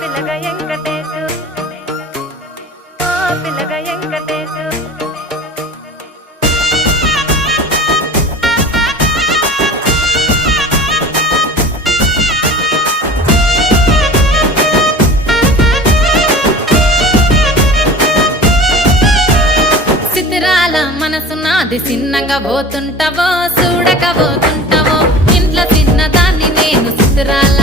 పిల్లగా వెంకటేశు ఓ పిల్లగా వెంకటేశు సిద్ధిరాల మనసు నాది చిన్నగా పోతుంటావో చూడక పోతుంటావో ఇంట్లో చిన్నదాన్ని నేను సిద్ధిరాల